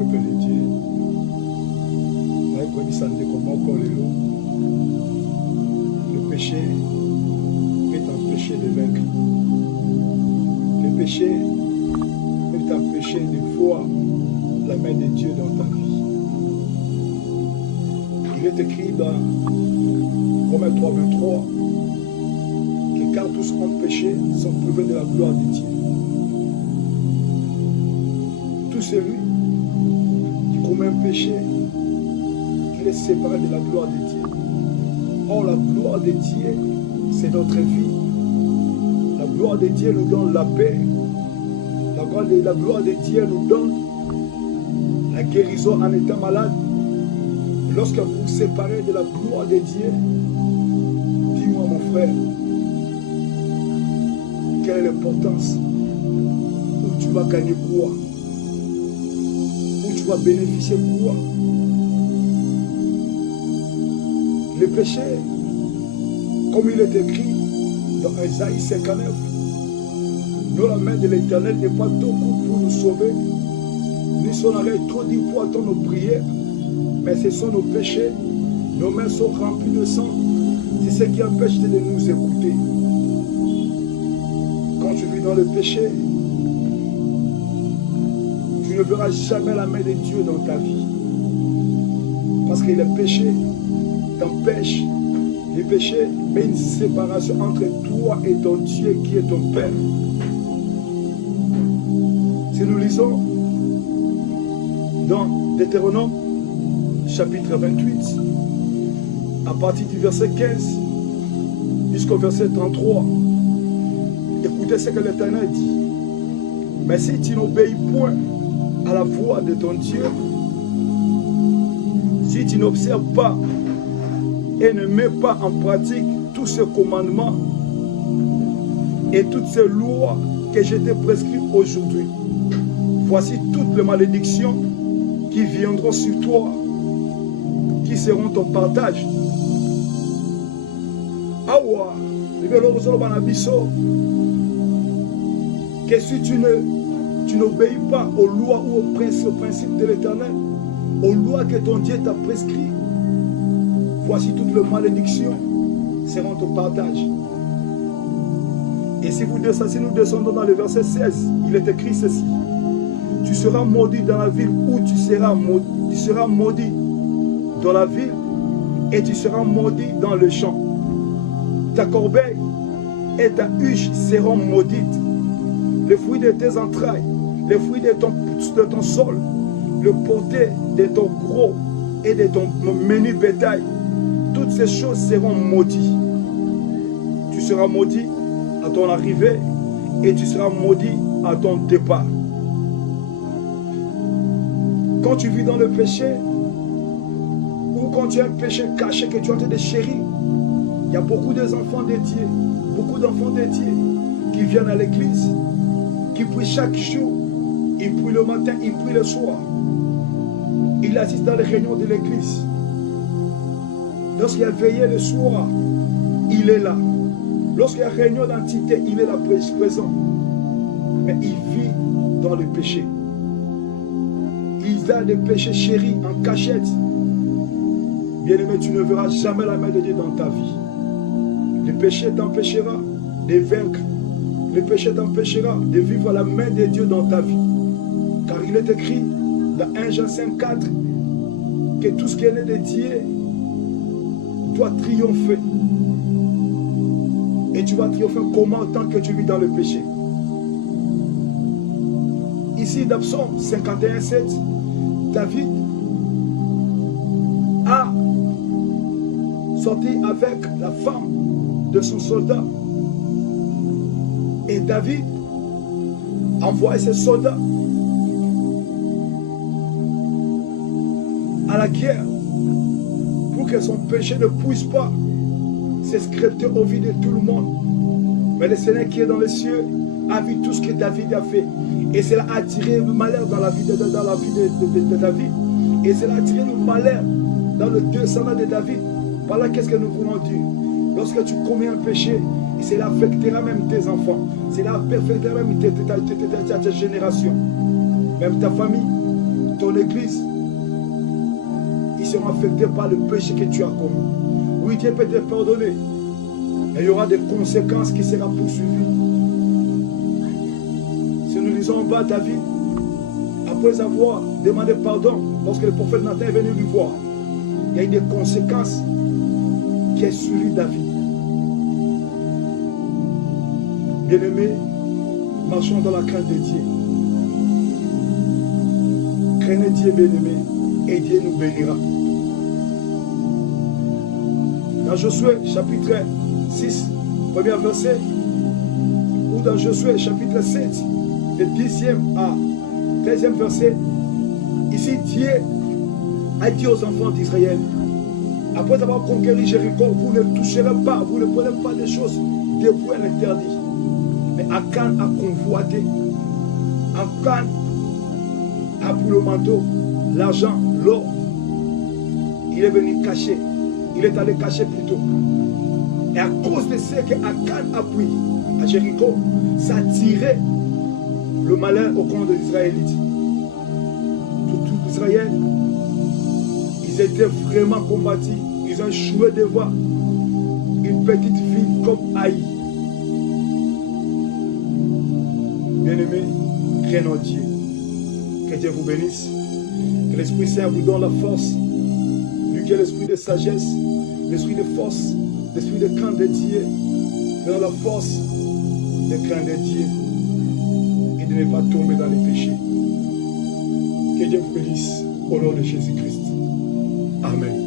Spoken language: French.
peuple de Dieu. Le péché peut t'empêcher de vaincre. Le péché peut t'empêcher de voir la main de Dieu dans ta vie. Il est écrit dans Romains 3, 23 que car tous ont péché, ils sont privés de la gloire de Dieu. Tout celui qui commet un péché, il est séparé de la gloire de Dieu. Or, la gloire de Dieu, c'est notre vie. La gloire de Dieu nous donne la paix. La gloire de Dieu nous donne la guérison en étant malade. Lorsque vous vous séparez de la gloire de Dieu, dis-moi mon frère, quelle est l'importance? Où tu vas gagner quoi? Où tu vas bénéficier quoi? Le péché, comme il est écrit dans Isaïe 59, nous la main de l'Éternel n'est pas trop courte pour nous sauver, ni son oreille trop dit pour attendre nos prières, mais ce sont nos péchés, nos mains sont remplies de sang, c'est ce qui empêche de nous écouter. Quand tu vis dans le péché, tu ne verras jamais la main de Dieu dans ta vie, parce que le péché t'empêche. Le péché met une séparation entre toi et ton Dieu qui est ton Père. Si nous lisons dans Deutéronome chapitre 28, à partir du verset 15 jusqu'au verset 33, écoutez ce que l'Éternel dit. Mais si tu n'obéis point à la voix de ton Dieu, si tu n'observes pas et ne mets pas en pratique tous ces commandements et toutes ces lois que je t'ai prescrites aujourd'hui, voici toutes les malédictions qui viendront sur toi, qui seront ton partage. Awa, que si tu n'obéis pas aux lois ou aux principes de l'Éternel, aux lois que ton Dieu t'a prescrites, voici toutes les malédictions seront ton partage. Et si nous descendons dans le verset 16, il est écrit ceci. Tu seras maudit dans la ville où tu seras maudit dans la ville et tu seras maudit dans le champ. Ta corbeille et ta huche seront maudites. Les fruits de tes entrailles, les fruits de ton sol, le porté de ton gros et de ton menu bétail, toutes ces choses seront maudites. Tu seras maudit à ton arrivée et tu seras maudit à ton départ. Quand tu vis dans le péché, ou quand tu as un péché caché que tu es en train de chérir, il y a beaucoup d'enfants dédiés, qui viennent à l'église, qui prient chaque jour, ils prient le matin, ils prient le soir. Ils assistent dans les réunions de l'église. Lorsqu'il y a veillé le soir, il est là. Lorsqu'il y a réunion d'entité, il est là présent. Mais il vit dans le péché. Il a des péchés chéris en cachette. Bien-aimé, tu ne verras jamais la main de Dieu dans ta vie. Le péché t'empêchera de vaincre. Le péché t'empêchera de vivre la main de Dieu dans ta vie. Car il est écrit dans 1 Jean 5,4 que tout ce qui est né de Dieu doit triompher. Et tu vas triompher comment tant que tu vis dans le péché. Ici dans Psaume 51,7, David a sorti avec la femme de son soldat. Et David a envoyé ses soldats à la guerre pour que son péché ne puisse pas s'escrêter au vide de tout le monde. Mais le Seigneur qui est dans les cieux a vu tout ce que David a fait. Et cela a attiré le malheur dans la vie de David. Et cela a attiré le malheur dans le descendant de David. Par là, qu'est-ce que nous voulons dire? Lorsque tu commets un péché, cela affectera même tes enfants. Cela affectera même ta génération. Même ta famille. ton église, ils seront affectés par le péché que tu as commis. Oui, Dieu peut te pardonner. Mais il y aura des conséquences qui seront poursuivies. Si nous lisons en bas David, après avoir demandé pardon, lorsque le prophète Nathan est venu lui voir, il y a eu des conséquences qui ont suivi David. Bien-aimés, marchons dans la crainte de Dieu. Craignez Dieu, bien-aimés, et Dieu nous bénira. Dans Josué, chapitre 6, premier verset, ou dans Josué, chapitre 7, le 10e à 13e verset, ici Dieu a dit aux enfants d'Israël, après avoir conquéri Jéricho, vous ne toucherez pas, vous ne prenez pas des choses dévouées à l'interdit. Mais Akan a convoité, Akan a pris le manteau, l'argent, l'or, il est venu cacher, il est allé cacher plutôt. Et à cause de ce que Akan a pris à Jéricho, ça a tiré le malheur au camp des Israélites. Tout Israël, ils étaient vraiment combattus. Ils ont joué devant une petite ville comme Haï. Bien-aimés, craignons Dieu. Que Dieu vous bénisse. Que l'Esprit Saint vous donne la force. Lui qui est l'esprit de sagesse, l'esprit de force, l'esprit de crainte de Dieu. Donne la force de craindre Dieu et de ne pas tomber dans les péchés. Que Dieu vous bénisse au nom de Jésus-Christ. Amen.